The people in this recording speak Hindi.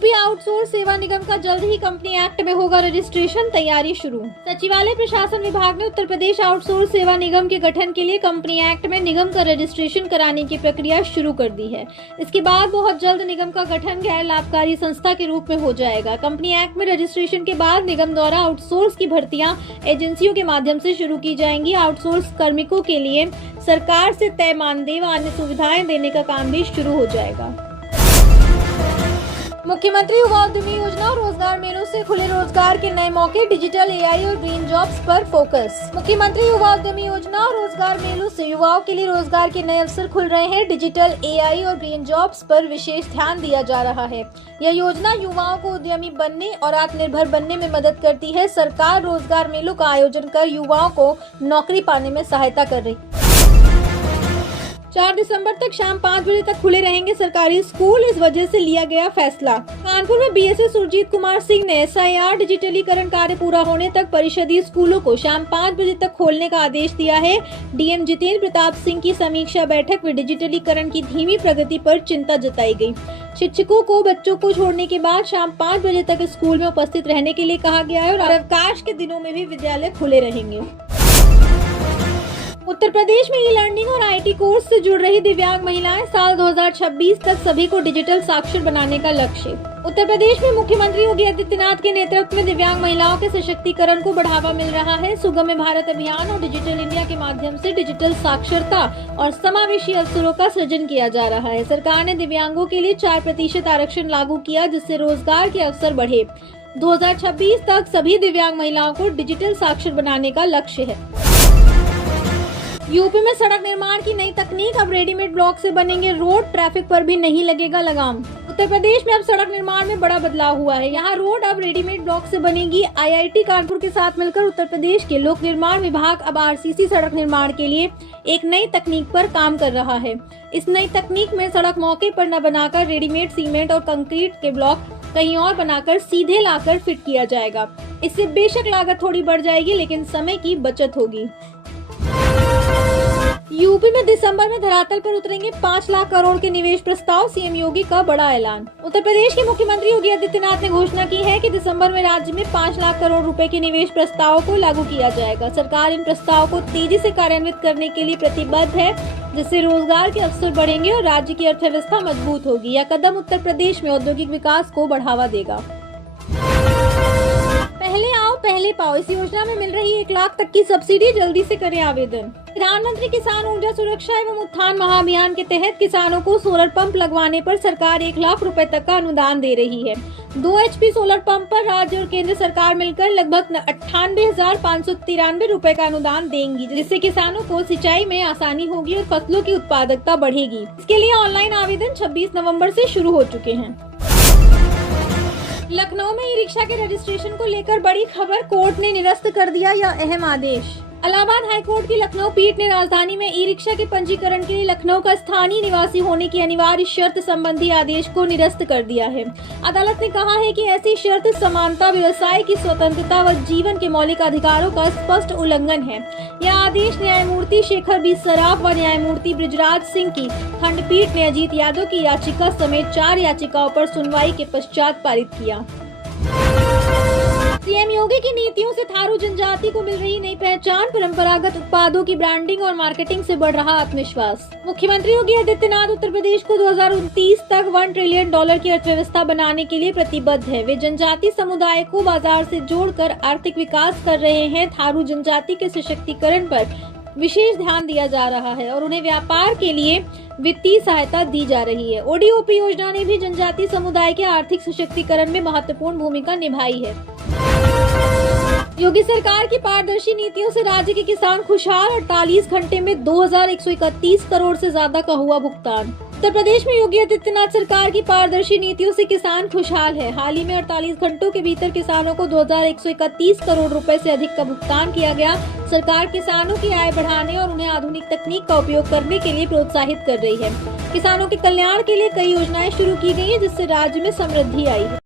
यूपी आउटसोर्स सेवा निगम का जल्द ही कंपनी एक्ट में होगा रजिस्ट्रेशन, तैयारी शुरू। सचिवालय प्रशासन विभाग ने उत्तर प्रदेश आउटसोर्स सेवा निगम के गठन के लिए कंपनी एक्ट में निगम का रजिस्ट्रेशन कराने की प्रक्रिया शुरू कर दी है। इसके बाद बहुत जल्द निगम का गठन गैर लाभकारी संस्था के रूप में हो जाएगा। कंपनी एक्ट में रजिस्ट्रेशन के बाद निगम द्वारा आउटसोर्स की भर्तियां एजेंसियों के माध्यम से शुरू की जाएंगी। आउटसोर्स कार्मिकों के लिए सरकार से तय मानदेय व अन्य सुविधाएं देने का काम भी शुरू हो जाएगा। मुख्यमंत्री युवा उद्यमी योजना और रोजगार मेलों से खुले रोजगार के नए मौके, डिजिटल एआई और ग्रीन जॉब्स पर फोकस। मुख्यमंत्री युवा उद्यमी योजना और रोजगार मेलों से युवाओं के लिए रोजगार के नए अवसर खुल रहे हैं। डिजिटल एआई और ग्रीन जॉब्स पर विशेष ध्यान दिया जा रहा है। यह योजना युवाओं को उद्यमी बनने और आत्मनिर्भर बनने में मदद करती है। सरकार रोजगार मेलों का आयोजन कर युवाओं को नौकरी पाने में सहायता कर रही है। 4 दिसंबर तक शाम 5 बजे तक खुले रहेंगे सरकारी स्कूल, इस वजह से लिया गया फैसला। कानपुर में बीएसए सुरजीत कुमार सिंह ने एसआईआर डिजिटलीकरण कार्य पूरा होने तक परिषदीय स्कूलों को शाम 5 बजे तक खोलने का आदेश दिया है। डीएम जितेंद्र प्रताप सिंह की समीक्षा बैठक में डिजिटलीकरण की धीमी प्रगति पर चिंता जताई गई। शिक्षकों को बच्चों को छोड़ने के बाद शाम 5 बजे तक स्कूल में उपस्थित रहने के लिए कहा गया है और अवकाश के दिनों में भी विद्यालय खुले रहेंगे। उत्तर प्रदेश में ई लर्निंग और आईटी कोर्स से जुड़ रही दिव्यांग महिलाएं, साल 2026 तक सभी को डिजिटल साक्षर बनाने का लक्ष्य। उत्तर प्रदेश में मुख्यमंत्री योगी आदित्यनाथ के नेतृत्व में दिव्यांग महिलाओं के सशक्तिकरण को बढ़ावा मिल रहा है। सुगम्य भारत अभियान और डिजिटल इंडिया के माध्यम से डिजिटल साक्षरता और समावेशी अवसरों का सृजन किया जा रहा है। सरकार ने दिव्यांगों के लिए 4% आरक्षण लागू किया, जिससे रोजगार के अवसर बढ़े। 2026 तक सभी दिव्यांग महिलाओं को डिजिटल साक्षर बनाने का लक्ष्य है। यूपी में सड़क निर्माण की नई तकनीक, अब रेडीमेड ब्लॉक से बनेंगे रोड, ट्रैफिक पर भी नहीं लगेगा लगाम। उत्तर प्रदेश में अब सड़क निर्माण में बड़ा बदलाव हुआ है। यहाँ रोड अब रेडीमेड ब्लॉक से बनेगी। आईआईटी कानपुर के साथ मिलकर उत्तर प्रदेश के लोक निर्माण विभाग अब आरसीसी सड़क निर्माण के लिए एक नई तकनीक पर काम कर रहा है। इस नई तकनीक में सड़क मौके पर न बनाकर रेडीमेड सीमेंट और कंक्रीट के ब्लॉक कहीं और बनाकर सीधे लाकर फिट किया जाएगा। इससे बेशक लागत थोड़ी बढ़ जाएगी, लेकिन समय की बचत होगी। यूपी में दिसंबर में धरातल पर उतरेंगे 5 लाख करोड़ के निवेश प्रस्ताव, सीएम योगी का बड़ा ऐलान। उत्तर प्रदेश के मुख्यमंत्री योगी आदित्यनाथ ने घोषणा की है कि दिसंबर में राज्य में 5 लाख करोड़ रुपए के निवेश प्रस्तावों को लागू किया जाएगा। सरकार इन प्रस्तावों को तेजी से कार्यान्वित करने के लिए प्रतिबद्ध है, जिससे रोजगार के अवसर बढ़ेंगे और राज्य की अर्थव्यवस्था मजबूत होगी। यह कदम उत्तर प्रदेश में औद्योगिक विकास को बढ़ावा देगा। पहले आओ पहले पाओ, इस योजना में मिल रही 1 लाख तक की सब्सिडी, जल्दी से करें आवेदन। प्रधानमंत्री किसान ऊर्जा सुरक्षा एवं उत्थान महाअभियान के तहत किसानों को सोलर पंप लगवाने पर सरकार 1 लाख रुपए तक का अनुदान दे रही है। 2 HP सोलर पंप पर राज्य और केंद्र सरकार मिलकर लगभग 98,593 रुपए का अनुदान देंगी, जिससे किसानों को सिंचाई में आसानी होगी और फसलों की उत्पादकता बढ़ेगी। इसके लिए ऑनलाइन आवेदन 26 नवम्बर से शुरू हो चुके हैं। लखनऊ में ई रिक्शा के रजिस्ट्रेशन को लेकर बड़ी खबर, कोर्ट ने निरस्त कर दिया यह अहम आदेश। इलाहाबाद हाईकोर्ट की लखनऊ पीठ ने राजधानी में ई रिक्शा के पंजीकरण के लिए लखनऊ का स्थानीय निवासी होने की अनिवार्य शर्त संबंधी आदेश को निरस्त कर दिया है। अदालत ने कहा है कि ऐसी शर्त समानता, व्यवसाय की स्वतंत्रता व जीवन के मौलिक अधिकारों का स्पष्ट उल्लंघन है। यह आदेश न्यायमूर्ति शेखर बी सराफ व न्यायमूर्ति बृजराज सिंह की खंडपीठ ने अजीत यादव की याचिका समेत 4 याचिकाओं पर सुनवाई के पश्चात पारित किया। सीएम योगी की नीतियों से थारू जनजाति को मिल रही नई पहचान, परंपरागत उत्पादों की ब्रांडिंग और मार्केटिंग से बढ़ रहा आत्मविश्वास। मुख्यमंत्री योगी आदित्यनाथ उत्तर प्रदेश को 2029 तक $1 ट्रिलियन की अर्थव्यवस्था बनाने के लिए प्रतिबद्ध है। वे जनजाति समुदाय को बाजार से जोड़कर आर्थिक विकास कर रहे हैं। थारू जनजाति के सशक्तिकरण पर विशेष ध्यान दिया जा रहा है और उन्हें व्यापार के लिए वित्तीय सहायता दी जा रही है। ओडीओपी योजना ने भी जनजाति समुदाय के आर्थिक सशक्तिकरण में महत्वपूर्ण भूमिका निभाई है। योगी सरकार की पारदर्शी नीतियों से राज्य के किसान खुशहाल, 48 घंटे में 2131 करोड़ से ज्यादा का हुआ भुगतान। उत्तर प्रदेश में योगी आदित्यनाथ सरकार की पारदर्शी नीतियों से किसान खुशहाल है। हाल ही में 48 घंटों के भीतर किसानों को 2131 करोड़ रुपए से अधिक का भुगतान किया गया। सरकार किसानों की आय बढ़ाने और उन्हें आधुनिक तकनीक का उपयोग करने के लिए प्रोत्साहित कर रही है। किसानों के कल्याण के लिए कई योजनाएं शुरू की गई है, जिससे राज्य में समृद्धि आई है।